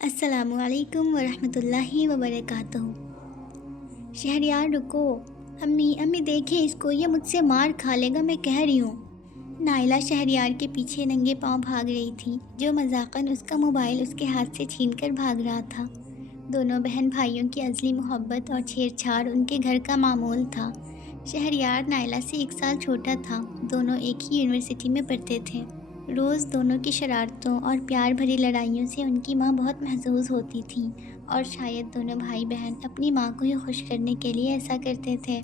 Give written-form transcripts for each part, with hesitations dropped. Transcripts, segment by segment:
السلام علیکم ورحمۃ اللہ وبرکاتہ۔ شہریار رکو، امی امی دیکھیں اس کو، یہ مجھ سے مار کھا لے گا، میں کہہ رہی ہوں۔ نائلہ شہریار کے پیچھے ننگے پاؤں بھاگ رہی تھی، جو مذاقاً اس کا موبائل اس کے ہاتھ سے چھین کر بھاگ رہا تھا۔ دونوں بہن بھائیوں کی ازلی محبت اور چھیڑ چھاڑ ان کے گھر کا معمول تھا۔ شہریار نائلہ سے 1 سال چھوٹا تھا، دونوں ایک ہی یونیورسٹی میں پڑھتے تھے۔ روز دونوں کی شرارتوں اور پیار بھری لڑائیوں سے ان کی ماں بہت محظوظ ہوتی تھی، اور شاید دونوں بھائی بہن اپنی ماں کو ہی خوش کرنے کے لیے ایسا کرتے تھے۔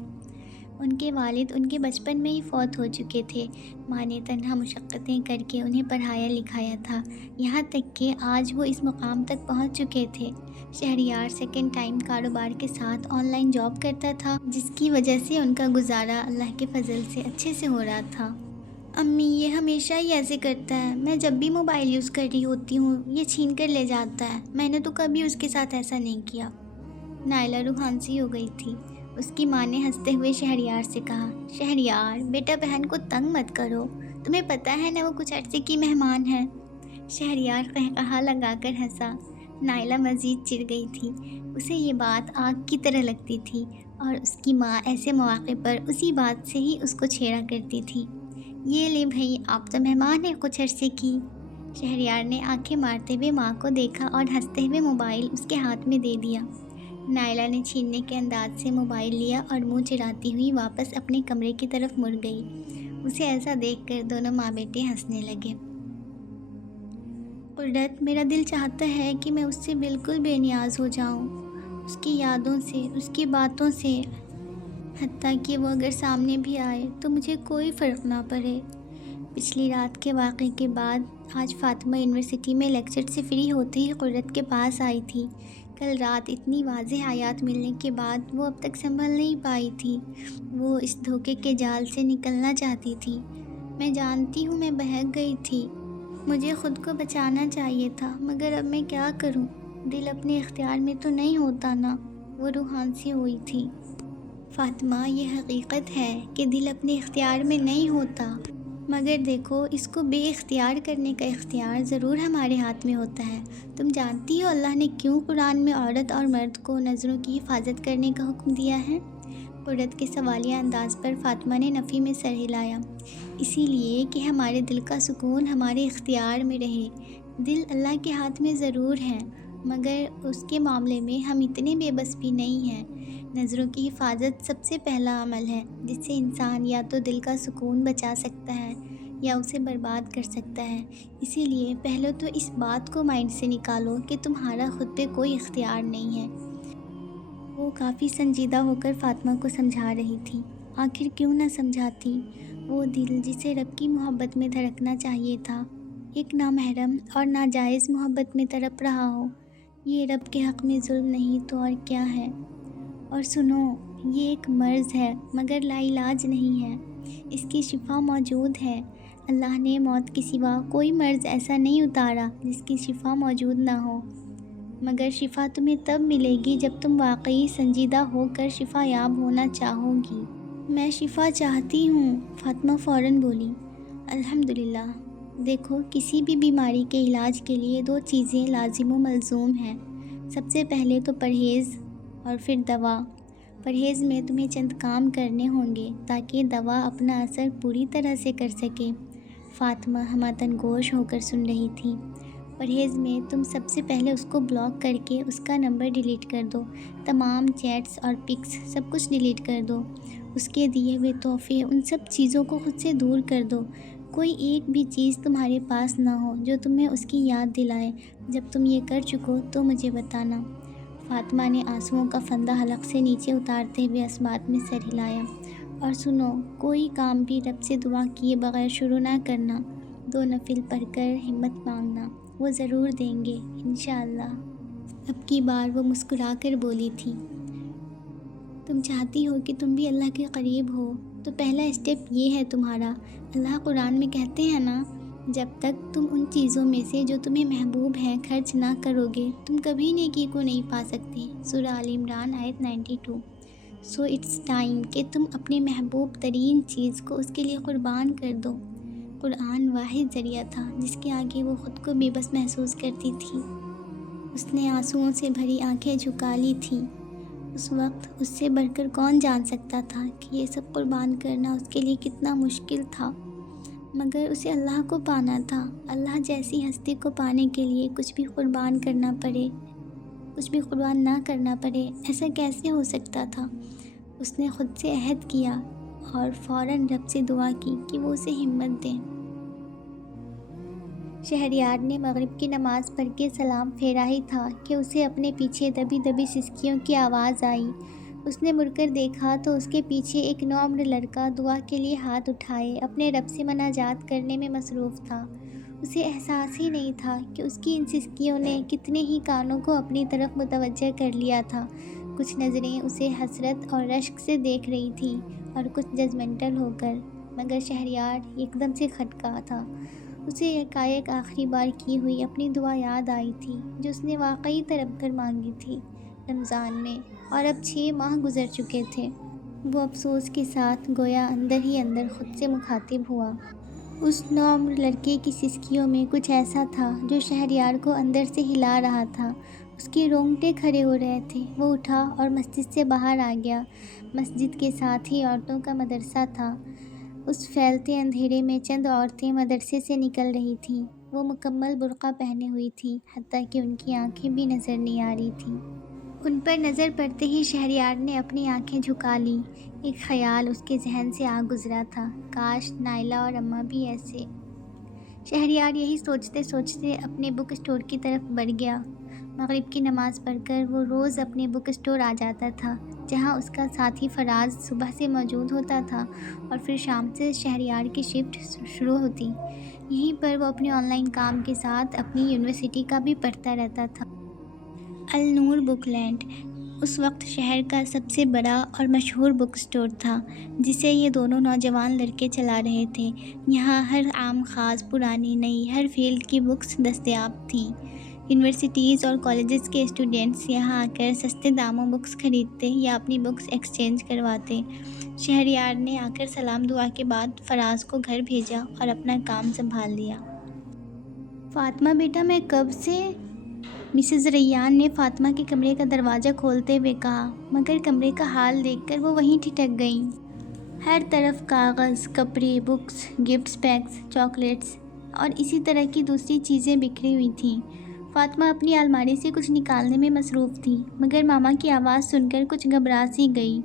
ان کے والد ان کے بچپن میں ہی فوت ہو چکے تھے۔ ماں نے تنہا مشقتیں کر کے انہیں پڑھایا لکھایا تھا، یہاں تک کہ آج وہ اس مقام تک پہنچ چکے تھے۔ شہریار سیکنڈ ٹائم کاروبار کے ساتھ آن لائن جاب کرتا تھا، جس کی وجہ سے ان کا گزارا اللہ کے فضل سے اچھے سے ہو رہا تھا۔ امی یہ ہمیشہ ہی ایسے کرتا ہے، میں جب بھی موبائل یوز کر رہی ہوتی ہوں یہ چھین کر لے جاتا ہے، میں نے تو کبھی اس کے ساتھ ایسا نہیں کیا۔ نائلہ روحانسی ہو گئی تھی۔ اس کی ماں نے ہنستے ہوئے شہریار سے کہا، شہریار بیٹا بہن کو تنگ مت کرو، تمہیں پتہ ہے نا وہ کچھ عرصے کی مہمان ہے۔ شہریار قہقہا لگا کر ہنسا۔ نائلہ مزید چڑ گئی تھی، اسے یہ بات آگ کی طرح لگتی تھی، اور اس کی ماں ایسے مواقع پر اسی بات سے ہی اس کو چھیڑا کرتی تھی۔ یہ لے بھائی، آپ تو مہمان ہیں کچھ عرصے کی۔ شہریار نے آنکھیں مارتے ہوئے ماں کو دیکھا اور ہنستے ہوئے موبائل اس کے ہاتھ میں دے دیا۔ نائلہ نے چھیننے کے انداز سے موبائل لیا اور منہ چڑھاتی ہوئی واپس اپنے کمرے کی طرف مڑ گئی۔ اسے ایسا دیکھ کر دونوں ماں بیٹے ہنسنے لگے۔ قرت، میرا دل چاہتا ہے کہ میں اس سے بالکل بے نیاز ہو جاؤں، اس کی یادوں سے، اس کی باتوں سے، حتیٰ کہ وہ اگر سامنے بھی آئے تو مجھے کوئی فرق نہ پڑے۔ پچھلی رات کے واقعے کے بعد آج فاطمہ یونیورسٹی میں لیکچر سے فری ہوتے ہی قرت کے پاس آئی تھی۔ کل رات اتنی واضح آیات ملنے کے بعد وہ اب تک سنبھل نہیں پائی تھی۔ وہ اس دھوکے کے جال سے نکلنا چاہتی تھی۔ میں جانتی ہوں میں بہک گئی تھی، مجھے خود کو بچانا چاہیے تھا، مگر اب میں کیا کروں؟ دل اپنے اختیار میں تو نہیں ہوتا نا، وہ روحانسی ہوئی تھی۔ فاطمہ، یہ حقیقت ہے کہ دل اپنے اختیار میں نہیں ہوتا، مگر دیکھو اس کو بے اختیار کرنے کا اختیار ضرور ہمارے ہاتھ میں ہوتا ہے۔ تم جانتی ہو اللہ نے کیوں قرآن میں عورت اور مرد کو نظروں کی حفاظت کرنے کا حکم دیا ہے؟ قرت کے سوالیہ انداز پر فاطمہ نے نفی میں سر ہلایا۔ اسی لیے کہ ہمارے دل کا سکون ہمارے اختیار میں رہے۔ دل اللہ کے ہاتھ میں ضرور ہے، مگر اس کے معاملے میں ہم اتنے بے بس بھی نہیں ہیں۔ نظروں کی حفاظت سب سے پہلا عمل ہے، جس سے انسان یا تو دل کا سکون بچا سکتا ہے یا اسے برباد کر سکتا ہے۔ اسی لیے پہلے تو اس بات کو مائنڈ سے نکالو کہ تمہارا خود پہ کوئی اختیار نہیں ہے۔ وہ کافی سنجیدہ ہو کر فاطمہ کو سمجھا رہی تھی۔ آخر کیوں نہ سمجھاتی؟ وہ دل جسے رب کی محبت میں دھڑکنا چاہیے تھا، ایک نامحرم اور ناجائز محبت میں تڑپ رہا ہو، یہ رب کے حق میں ظلم نہیں تو اور کیا ہے؟ اور سنو، یہ ایک مرض ہے مگر لا علاج نہیں ہے، اس کی شفا موجود ہے۔ اللہ نے موت کے سوا کوئی مرض ایسا نہیں اتارا جس کی شفا موجود نہ ہو، مگر شفا تمہیں تب ملے گی جب تم واقعی سنجیدہ ہو کر شفا یاب ہونا چاہو گی۔ میں شفا چاہتی ہوں، فاطمہ فوراً بولی۔ الحمدللہ۔ دیکھو، کسی بھی بیماری کے علاج کے لیے 2 چیزیں لازم و ملزوم ہیں۔ سب سے پہلے تو پرہیز اور پھر دوا۔ پرہیز میں تمہیں چند کام کرنے ہوں گے تاکہ دوا اپنا اثر پوری طرح سے کر سکے۔ فاطمہ ہمہ گوش ہو کر سن رہی تھی۔ پرہیز میں تم سب سے پہلے اس کو بلاک کر کے اس کا نمبر ڈیلیٹ کر دو، تمام چیٹس اور پکس سب کچھ ڈیلیٹ کر دو، اس کے دیے ہوئے تحفے ان سب چیزوں کو خود سے دور کر دو۔ کوئی ایک بھی چیز تمہارے پاس نہ ہو جو تمہیں اس کی یاد دلائے۔ جب تم یہ کر چکو تو مجھے بتانا۔ فاطمہ نے آنسوؤں کا فندہ حلق سے نیچے اتارتے ہوئے اسمات میں سر ہلایا۔ اور سنو، کوئی کام بھی رب سے دعا کیے بغیر شروع نہ کرنا، 2 نفل پڑھ کر ہمت مانگنا، وہ ضرور دیں گے انشاءاللہ۔ اب کی بار وہ مسکرا کر بولی تھی، تم چاہتی ہو کہ تم بھی اللہ کے قریب ہو تو پہلا اسٹیپ یہ ہے تمہارا۔ اللہ قرآن میں کہتے ہیں نا، جب تک تم ان چیزوں میں سے جو تمہیں محبوب ہیں خرچ نہ کرو گے تم کبھی نیکی کو نہیں پا سکتے۔ سورہ آل عمران آیت 92۔ سو اٹس ٹائم کہ تم اپنے محبوب ترین چیز کو اس کے لیے قربان کر دو۔ قرآن واحد ذریعہ تھا جس کے آگے وہ خود کو بے بس محسوس کرتی تھی۔ اس نے آنسوؤں سے بھری آنکھیں جھکا لی تھیں۔ اس وقت اس سے بڑھ کر کون جان سکتا تھا کہ یہ سب قربان کرنا اس کے لیے کتنا مشکل تھا، مگر اسے اللہ کو پانا تھا۔ اللہ جیسی ہستی کو پانے کے لیے کچھ بھی قربان کرنا پڑے، کچھ بھی قربان نہ کرنا پڑے، ایسا کیسے ہو سکتا تھا؟ اس نے خود سے عہد کیا اور فوراً رب سے دعا کی کہ وہ اسے ہمت دے۔ شہریار نے مغرب کی نماز پڑھ کے سلام پھیرا ہی تھا کہ اسے اپنے پیچھے دبی دبی سسکیوں کی آواز آئی۔ اس نے مڑ کر دیکھا تو اس کے پیچھے ایک نوعمر لڑکا دعا کے لیے ہاتھ اٹھائے اپنے رب سے مناجات کرنے میں مصروف تھا۔ اسے احساس ہی نہیں تھا کہ اس کی ان سسکیوں نے کتنے ہی کانوں کو اپنی طرف متوجہ کر لیا تھا۔ کچھ نظریں اسے حسرت اور رشک سے دیکھ رہی تھیں اور کچھ ججمنٹل ہو کر، مگر شہریار ایک دم سے کھٹکا تھا۔ اسے یکایک آخری بار کی ہوئی اپنی دعا یاد آئی تھی جو اس نے واقعی طلب کر مانگی تھی رمضان میں، اور اب 6 ماہ گزر چکے تھے۔ وہ افسوس کے ساتھ گویا اندر ہی اندر خود سے مخاطب ہوا۔ اس نوعمر لڑکے کی سسکیوں میں کچھ ایسا تھا جو شہریار کو اندر سے ہلا رہا تھا۔ اس کے رونگٹے کھڑے ہو رہے تھے۔ وہ اٹھا اور مسجد سے باہر آ گیا۔ مسجد کے ساتھ ہی عورتوں کا مدرسہ تھا۔ اس پھیلتے اندھیرے میں چند عورتیں مدرسے سے نکل رہی تھیں۔ وہ مکمل برقع پہنے ہوئی تھیں، حتیٰ کہ ان کی آنکھیں بھی نظر نہیں آ رہی تھیں۔ ان پر نظر پڑتے ہی شہریار نے اپنی آنکھیں جھکا لیں۔ ایک خیال اس کے ذہن سے آ گزرا تھا، کاش نائلہ اور اماں بھی ایسے۔ شہریار یہی سوچتے سوچتے اپنے بک اسٹور کی طرف بڑھ گیا۔ مغرب کی نماز پڑھ کر وہ روز اپنے بک اسٹور آ جاتا تھا، جہاں اس کا ساتھی فراز صبح سے موجود ہوتا تھا اور پھر شام سے شہریار کی شفٹ شروع ہوتی۔ یہیں پر وہ اپنے آن لائن کام کے ساتھ اپنی یونیورسٹی کا بھی پڑھتا رہتا تھا۔ النور بک لینڈ اس وقت شہر کا سب سے بڑا اور مشہور بک اسٹور تھا، جسے یہ دونوں نوجوان لڑکے چلا رہے تھے۔ یہاں ہر عام خاص پرانی نئی ہر فیلڈ کی بکس دستیاب تھیں۔ یونیورسٹیز اور کالجز کے اسٹوڈنٹس یہاں آ کر سستے داموں بکس خریدتے یا اپنی بکس ایکسچینج کرواتے۔ شہریار نے آ کر سلام دعا کے بعد فراز کو گھر بھیجا اور اپنا کام سنبھال لیا۔ فاطمہ بیٹا، میں کب سے؟ مسز ریان نے فاطمہ کے کمرے کا دروازہ کھولتے ہوئے کہا، مگر کمرے کا حال دیکھ کر وہ وہیں ٹھٹک گئیں۔ ہر طرف کاغذ، کپڑے، بکس، گفٹس پیکس، چاکلیٹس اور اسی طرح کی دوسری چیزیں بکھری ہوئی تھیں۔ فاطمہ اپنی الماری سے کچھ نکالنے میں مصروف تھی، مگر ماما کی آواز سن کر کچھ گھبرا سی گئی۔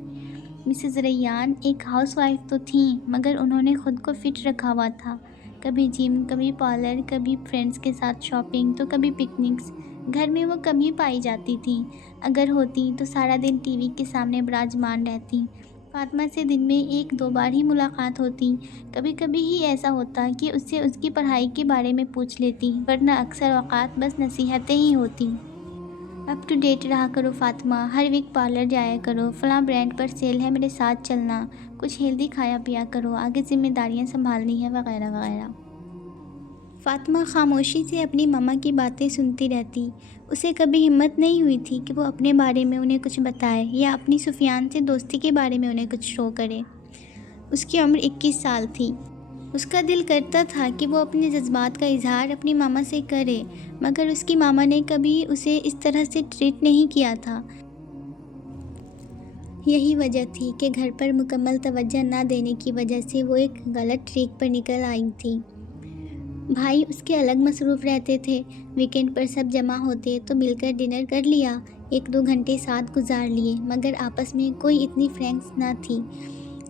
مسز ریان ایک ہاؤس وائف تو تھیں، مگر انہوں نے خود کو فٹ رکھا ہوا تھا۔ کبھی جم، کبھی پارلر، کبھی فرینڈز کے ساتھ شاپنگ تو کبھی پکنکس۔ گھر میں وہ کم ہی پائی جاتی تھیں، اگر ہوتی تو سارا دن ٹی وی کے سامنے براجمان رہتی۔ فاطمہ سے دن میں 1-2 بار ہی ملاقات ہوتی۔ کبھی کبھی ہی ایسا ہوتا کہ اس سے اس کی پڑھائی کے بارے میں پوچھ لیتی، ورنہ اکثر اوقات بس نصیحتیں ہی ہوتی۔ اپ ٹو ڈیٹ رہا کرو فاطمہ، ہر ویک پارلر جایا کرو، فلاں برانڈ پر سیل ہے میرے ساتھ چلنا، کچھ ہیلدی کھایا پیا کرو، آگے ذمہ داریاں سنبھالنی ہے، وغیرہ وغیرہ۔ فاطمہ خاموشی سے اپنی ماما کی باتیں سنتی رہتی۔ اسے کبھی ہمت نہیں ہوئی تھی کہ وہ اپنے بارے میں انہیں کچھ بتائے یا اپنی سفیان سے دوستی کے بارے میں انہیں کچھ شو کرے۔ اس کی عمر 21 سال تھی۔ اس کا دل کرتا تھا کہ وہ اپنے جذبات کا اظہار اپنی ماما سے کرے، مگر اس کی ماما نے کبھی اسے اس طرح سے ٹریٹ نہیں کیا تھا۔ یہی وجہ تھی کہ گھر پر مکمل توجہ نہ دینے کی وجہ سے وہ ایک غلط ٹریک پر نکل آئی تھی۔ بھائی اس کے الگ مصروف رہتے تھے۔ ویکینڈ پر سب جمع ہوتے تو مل کر ڈنر کر لیا، 1-2 گھنٹے ساتھ گزار لیے، مگر آپس میں کوئی اتنی فرینکس نہ تھی۔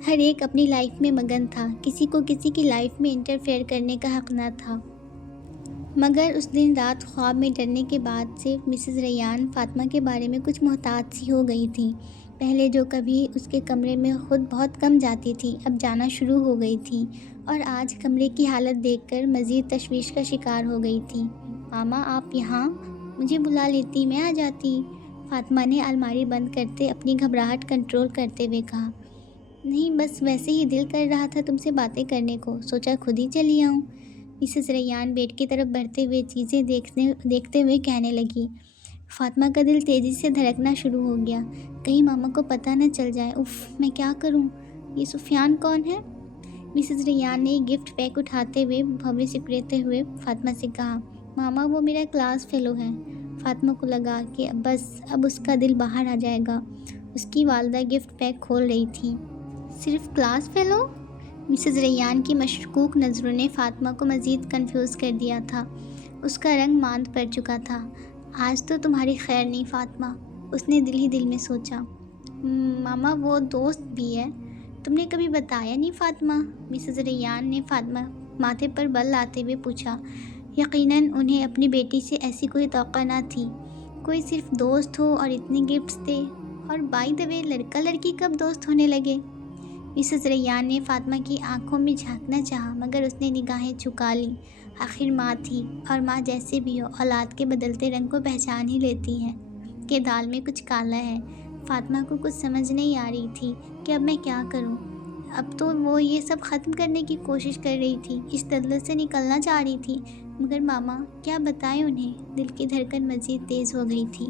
ہر ایک اپنی لائف میں مگن تھا، کسی کو کسی کی لائف میں انٹرفیئر کرنے کا حق نہ تھا۔ مگر اس دن رات خواب میں ڈرنے کے بعد سے مسز ریان فاطمہ کے بارے میں کچھ محتاط سی ہو گئی تھی۔ پہلے جو کبھی اس کے کمرے میں خود بہت کم جاتی تھی، اب جانا شروع ہو گئی تھی، اور آج کمرے کی حالت دیکھ کر مزید تشویش کا شکار ہو گئی تھی۔ ماما آپ یہاں؟ مجھے بلا لیتی، میں آ جاتی۔ فاطمہ نے الماری بند کرتے اپنی گھبراہٹ کنٹرول کرتے ہوئے کہا۔ نہیں، بس ویسے ہی دل کر رہا تھا تم سے باتیں کرنے کو، سوچا خود ہی چلی آؤں۔ مسز ریان بیڈ کی طرف بڑھتے ہوئے چیزیں دیکھتے ہوئے کہنے لگی۔ فاطمہ کا دل تیزی سے دھڑکنا شروع ہو گیا۔ کہیں ماما کو پتہ نہ چل جائے، اف میں کیا کروں؟ یہ سفیان کون ہے؟ مسز ریان نے گفٹ پیک اٹھاتے ہوئے بھویں سکڑتے ہوئے فاطمہ سے کہا، ماما وہ میرا کلاس فیلو ہے، فاطمہ کو لگا کہ بس اب اس کا دل باہر آ جائے گا۔ اس کی والدہ گفٹ پیک کھول رہی تھی۔ صرف کلاس فیلو؟ مسز ریان کی مشکوک نظروں نے فاطمہ کو مزید کنفیوز کر دیا تھا۔ اس کا رنگ ماند پڑ چکا تھا۔ آج تو تمہاری خیر نہیں فاطمہ، اس نے دل ہی دل میں سوچا۔ ماما وہ دوست بھی ہے، تم نے کبھی بتایا نہیں فاطمہ؟ مسز ریان نے فاطمہ ماتھے پر بل لاتے ہوئے پوچھا۔ یقیناً انہیں اپنی بیٹی سے ایسی کوئی توقع نہ تھی، کوئی صرف دوست ہو اور اتنے گفٹس دے۔ اور بائی دا وے، لڑکا لڑکی کب دوست ہونے لگے؟ مسز ریان نے فاطمہ کی آنکھوں میں جھانکنا چاہا مگر اس نے نگاہیں جھکا لیں۔ آخر ماں تھی، اور ماں جیسے بھی ہو اولاد کے بدلتے رنگ کو پہچان ہی لیتی ہیں کہ دال میں کچھ کالا ہے۔ فاطمہ کو کچھ سمجھ نہیں آ رہی تھی کہ اب میں کیا کروں۔ اب تو وہ یہ سب ختم کرنے کی کوشش کر رہی تھی، اس دلدل سے نکلنا چاہ رہی تھی، مگر ماما کیا بتائیں انہیں؟ دل کی دھڑکن مزید تیز ہو گئی تھی۔